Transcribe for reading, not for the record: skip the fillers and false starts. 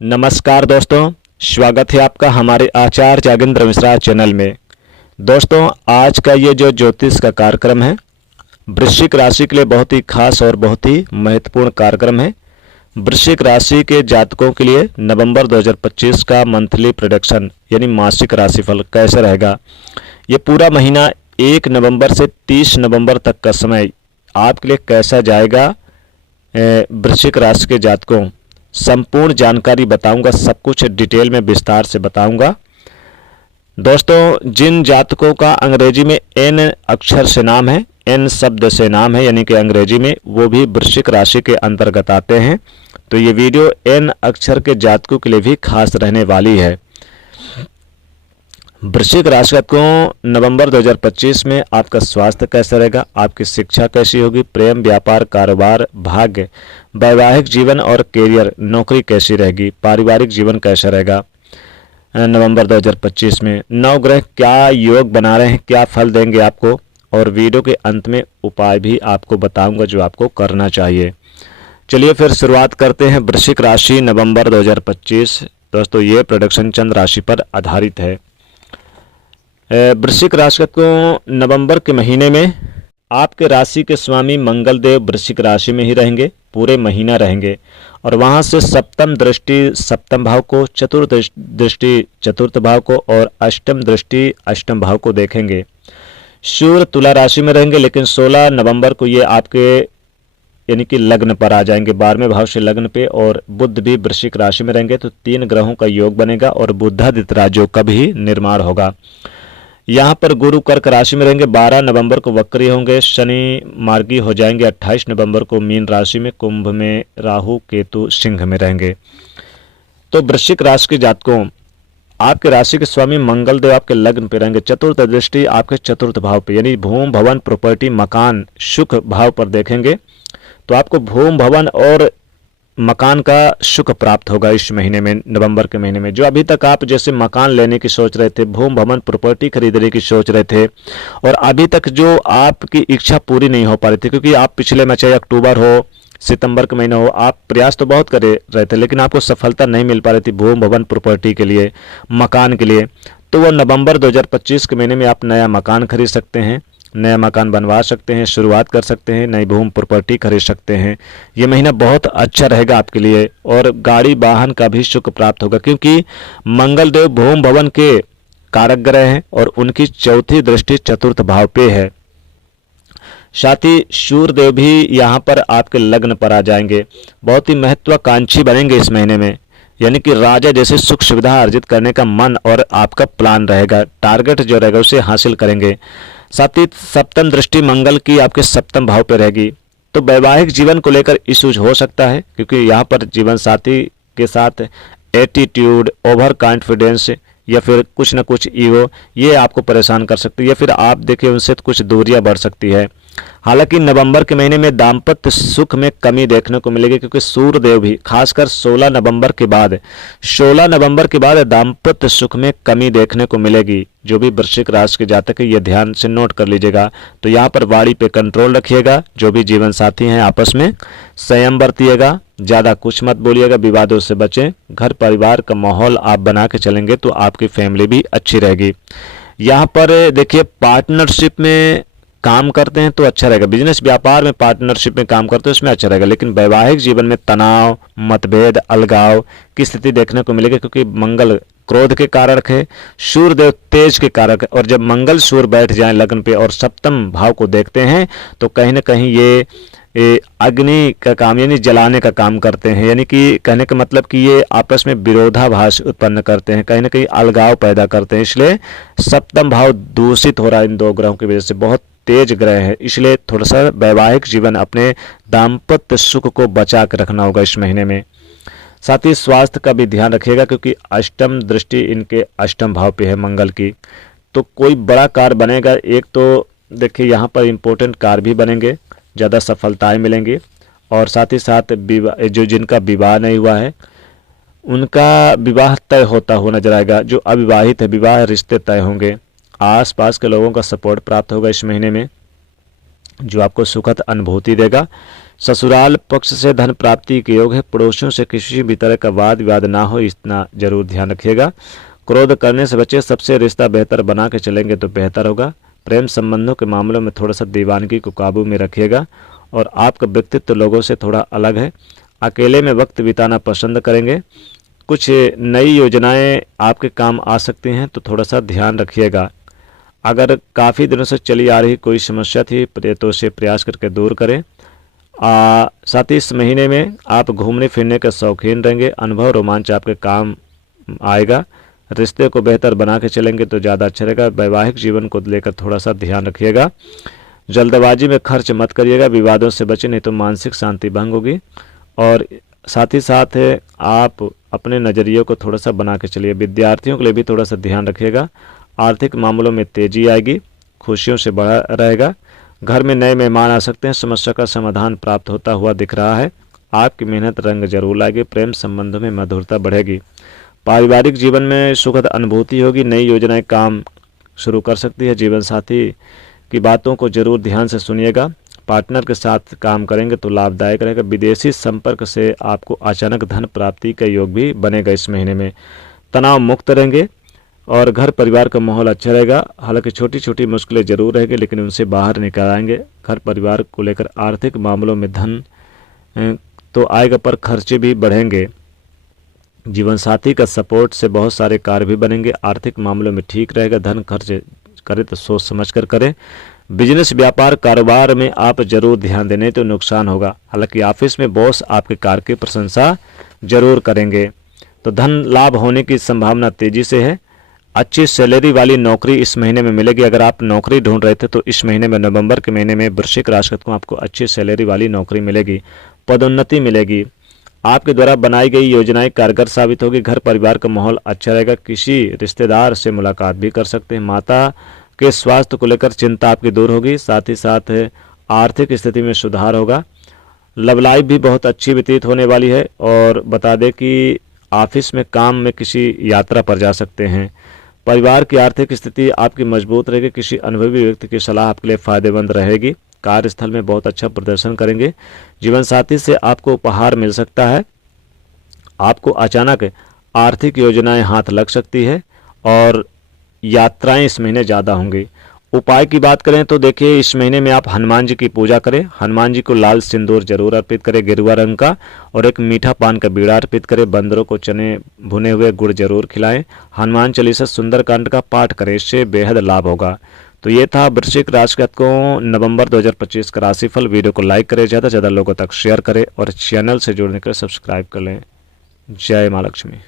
नमस्कार दोस्तों, स्वागत है आपका हमारे आचार्य जागेंद्र मिश्रा चैनल में। दोस्तों, आज का ये जो ज्योतिष का कार्यक्रम है वृश्चिक राशि के लिए बहुत ही खास और बहुत ही महत्वपूर्ण कार्यक्रम है। वृश्चिक राशि के जातकों के लिए नवंबर 2025 का मंथली प्रेडिक्शन यानी मासिक राशिफल कैसा रहेगा, ये पूरा महीना 1 नवंबर से 30 नवंबर तक का समय आपके लिए कैसा जाएगा, वृश्चिक राशि के जातकों संपूर्ण जानकारी बताऊंगा, सब कुछ डिटेल में विस्तार से बताऊंगा। दोस्तों, जिन जातकों का अंग्रेजी में एन अक्षर से नाम है, एन शब्द से नाम है यानी कि अंग्रेजी में, वो भी वृश्चिक राशि के अंतर्गत आते हैं। तो ये वीडियो एन अक्षर के जातकों के लिए भी खास रहने वाली है। वृश्चिक राशि को नवंबर 2025 में आपका स्वास्थ्य कैसा रहेगा, आपकी शिक्षा कैसी होगी, प्रेम, व्यापार, कारोबार, भाग्य, वैवाहिक जीवन और करियर, नौकरी कैसी रहेगी, पारिवारिक जीवन कैसा रहेगा नवंबर 2025 में, नवग्रह क्या योग बना रहे हैं, क्या फल देंगे आपको, और वीडियो के अंत में उपाय भी आपको बताऊंगा जो आपको करना चाहिए। चलिए फिर शुरुआत करते हैं। वृश्चिक राशि नवंबर 2025। दोस्तों, ये प्रेडिक्शन चंद राशि पर आधारित है। वृश्चिक राशि को नवंबर के महीने में आपके राशि के स्वामी मंगल देव वृश्चिक राशि में ही रहेंगे, पूरे महीना रहेंगे, और वहां से सप्तम दृष्टि सप्तम भाव को, चतुर्थ दृष्टि चतुर्थ भाव को और अष्टम दृष्टि अष्टम भाव को देखेंगे। सूर्य तुला राशि में रहेंगे, लेकिन 16 नवंबर को ये आपके यानी कि लग्न पर आ जाएंगे, 12वें भाव से लग्न पे, और बुध भी वृश्चिक राशि में रहेंगे। तो 3 ग्रहों का योग बनेगा और बुधादित्य राजयोग का भी निर्माण होगा। यहाँ पर गुरु कर्क राशि में रहेंगे, 12 नवंबर को वक्री होंगे, शनि मार्गी हो जाएंगे, 28 नवंबर को मीन राशि में, कुंभ में राहु केतु सिंह में रहेंगे। तो वृश्चिक राशि के जातकों, आपके राशि के स्वामी मंगल देव आपके लग्न पे रहेंगे, चतुर्थ दृष्टि आपके चतुर्थ भाव पे यानी भूमि भवन प्रॉपर्टी मकान सुख भाव पर देखेंगे। तो आपको भूमि भवन और मकान का सुख प्राप्त होगा इस महीने में, नवंबर के महीने में। जो अभी तक आप जैसे मकान लेने की सोच रहे थे, भूमि भवन प्रॉपर्टी खरीदने की सोच रहे थे, और अभी तक जो आपकी इच्छा पूरी नहीं हो पा रही थी, क्योंकि आप पिछले में चाहे अक्टूबर हो सितंबर के महीने हो, आप प्रयास तो बहुत कर रहे थे लेकिन आपको सफलता नहीं मिल पा रही थी भूमि भवन प्रॉपर्टी के लिए, मकान के लिए। तो वो नवंबर 2025 के महीने में आप नया मकान खरीद सकते हैं, नया मकान बनवा सकते हैं, शुरुआत कर सकते हैं, नई भूमि प्रॉपर्टी खरीद सकते हैं। ये महीना बहुत अच्छा रहेगा आपके लिए, और गाड़ी वाहन का भी सुख प्राप्त होगा, क्योंकि मंगल देव भूमि भवन के कारक ग्रह हैं और उनकी चौथी दृष्टि चतुर्थ भाव पे है। साथ ही सूर्य देव भी यहाँ पर आपके लग्न पर आ जाएंगे, बहुत ही महत्वाकांक्षी बनेंगे इस महीने में, यानी कि राजा जैसे सुख सुविधा अर्जित करने का मन और आपका प्लान रहेगा, टारगेट जो रहेगा उसे हासिल करेंगे। साथ ही सप्तम दृष्टि मंगल की आपके सप्तम भाव पे रहेगी। तो वैवाहिक जीवन को लेकर इश्यूज हो सकता है, क्योंकि यहाँ पर जीवन साथी के साथ एटीट्यूड, ओवर कॉन्फिडेंस या फिर कुछ ना कुछ ईगो, ये आपको परेशान कर सकती है, या फिर आप देखिए उनसे तो कुछ दूरियां बढ़ सकती है। हालांकि नवंबर के महीने में दाम्पत्य सुख में कमी देखने को मिलेगी, क्योंकि सूर्य देव भी खासकर 16 नवंबर के बाद दाम्पत्य सुख में कमी देखने को मिलेगी। जो भी वृश्चिक राशि के जातक है ये ध्यान से नोट कर लीजिएगा। तो यहाँ पर वाणी पे कंट्रोल रखिएगा, जो भी जीवन साथी हैं आपस में संयम बरतिएगा, ज़्यादा कुछ मत बोलिएगा, विवादों से बचें। घर परिवार का माहौल आप बना के चलेंगे तो आपकी फैमिली भी अच्छी रहेगी। यहाँ पर देखिए, पार्टनरशिप में काम करते हैं तो अच्छा रहेगा, बिजनेस व्यापार में पार्टनरशिप में काम करते हैं उसमें अच्छा रहेगा, लेकिन वैवाहिक जीवन में तनाव, मतभेद, अलगाव की स्थिति देखने को मिलेगी, क्योंकि मंगल क्रोध के कारक है, सूर्य देव तेज के कारक है, और जब मंगल सूर्य बैठ जाए लग्न पे और सप्तम भाव को देखते हैं तो कहीं ना कहीं ये अग्नि का काम यानी जलाने का काम करते हैं, यानी कि कहने का मतलब कि ये आपस में विरोधाभास उत्पन्न करते हैं, कहीं ना कहीं अलगाव पैदा करते हैं। इसलिए सप्तम भाव दूषित हो रहा है इन 2 ग्रहों की वजह से, बहुत तेज ग्रह है, इसलिए थोड़ा सा वैवाहिक जीवन अपने दाम्पत्य सुख को बचा कर रखना होगा इस महीने में। साथ ही स्वास्थ्य का भी ध्यान रखिएगा, क्योंकि अष्टम दृष्टि इनके अष्टम भाव पे है मंगल की। तो कोई बड़ा कार्य बनेगा, एक तो देखिए यहाँ पर इम्पोर्टेंट कार्य भी बनेंगे, ज़्यादा सफलताएं मिलेंगी, और साथ ही साथ विवाह, जो जिनका विवाह नहीं हुआ है उनका विवाह तय होता हुआ नजर आएगा, जो अविवाहित है विवाह रिश्ते तय होंगे। आसपास के लोगों का सपोर्ट प्राप्त होगा इस महीने में, जो आपको सुखद अनुभूति देगा। ससुराल पक्ष से धन प्राप्ति के योग है। पड़ोसियों से किसी भी तरह का वाद विवाद ना हो, इतना जरूर ध्यान रखिएगा। क्रोध करने से बचे, सबसे रिश्ता बेहतर बना के चलेंगे तो बेहतर होगा। प्रेम संबंधों के मामलों में थोड़ा सा दीवानगी को काबू में रखिएगा और आपका व्यक्तित्व लोगों से थोड़ा अलग है। अकेले में वक्त बिताना पसंद करेंगे। कुछ नई योजनाएं आपके काम आ सकती हैं तो थोड़ा सा ध्यान रखिएगा। अगर काफ़ी दिनों से चली आ रही कोई समस्या थी तो उसे प्रयास करके दूर करें। साथ ही इस महीने में आप घूमने फिरने के शौकीन रहेंगे। अनुभव रोमांच आपके काम आएगा। रिश्ते को बेहतर बना के चलेंगे तो ज़्यादा अच्छा रहेगा। वैवाहिक जीवन को लेकर थोड़ा सा ध्यान रखिएगा। जल्दबाजी में खर्च मत करिएगा। विवादों से बचें, नहीं तो मानसिक शांति भंग होगी। और साथ ही साथ आप अपने नज़रिए को थोड़ा सा बना के चलिए। विद्यार्थियों के लिए भी थोड़ा सा ध्यान रखिएगा। आर्थिक मामलों में तेजी आएगी। खुशियों से बढ़ा रहेगा। घर में नए मेहमान आ सकते हैं। समस्या का समाधान प्राप्त होता हुआ दिख रहा है। आपकी मेहनत रंग जरूर लाएगी। प्रेम संबंधों में मधुरता बढ़ेगी। पारिवारिक जीवन में सुखद अनुभूति होगी। नई योजनाएं काम शुरू कर सकती है। जीवन साथी की बातों को जरूर ध्यान से सुनिएगा। पार्टनर के साथ काम करेंगे तो लाभदायक रहेगा। विदेशी संपर्क से आपको अचानक धन प्राप्ति का योग भी बनेगा। इस महीने में तनाव मुक्त रहेंगे और घर परिवार का माहौल अच्छा रहेगा। हालांकि छोटी छोटी मुश्किलें जरूर रहेंगी, लेकिन उनसे बाहर निकल आएंगे। घर परिवार को लेकर आर्थिक मामलों में धन तो आएगा, पर खर्चे भी बढ़ेंगे। जीवन साथी का सपोर्ट से बहुत सारे कार्य भी बनेंगे। आर्थिक मामलों में ठीक रहेगा। धन खर्च करें तो सोच समझ कर करें। बिजनेस व्यापार कारोबार में आप जरूर ध्यान देने तो नुकसान होगा। हालांकि ऑफिस में बॉस आपके कार्य की प्रशंसा जरूर करेंगे। तो धन लाभ होने की संभावना तेजी से है। अच्छी सैलरी वाली नौकरी इस महीने में मिलेगी। अगर आप नौकरी ढूंढ रहे थे तो इस महीने में, नवंबर के महीने में वृश्चिक राशि को आपको अच्छी सैलरी वाली नौकरी मिलेगी। पदोन्नति मिलेगी। आपके द्वारा बनाई गई योजनाएं कारगर साबित होगी। घर परिवार का माहौल अच्छा रहेगा। किसी रिश्तेदार से मुलाकात भी कर सकते हैं। माता के स्वास्थ्य को लेकर चिंता आपकी दूर होगी। साथ ही साथ आर्थिक स्थिति में सुधार होगा। लव लाइफ भी बहुत अच्छी व्यतीत होने वाली है। और बता दें कि ऑफिस में काम में किसी यात्रा पर जा सकते हैं। परिवार की आर्थिक स्थिति आपकी मजबूत रहेगी। किसी अनुभवी व्यक्ति की सलाह आपके लिए फायदेमंद रहेगी। कार्यस्थल में बहुत अच्छा प्रदर्शन करेंगे। जीवन साथी से आपको उपहार मिल सकता है। आपको अचानक आर्थिक योजनाएं हाथ लग सकती है और यात्राएं इस महीने ज़्यादा होंगी। उपाय की बात करें तो देखिए, इस महीने में आप हनुमान जी की पूजा करें। हनुमान जी को लाल सिंदूर जरूर अर्पित करें, गेरुआ रंग का, और एक मीठा पान का बीड़ा अर्पित करें। बंदरों को चने भुने हुए गुड़ जरूर खिलाएं। हनुमान चालीसा सुंदरकांड का पाठ करें, इससे बेहद लाभ होगा। तो ये था वृश्चिक राशि को नवंबर 2025 का राशिफल। वीडियो को लाइक करें, ज़्यादा से ज़्यादा लोगों तक शेयर करें और चैनल से जुड़ने के लिए सब्सक्राइब कर लें। जय माँ लक्ष्मी।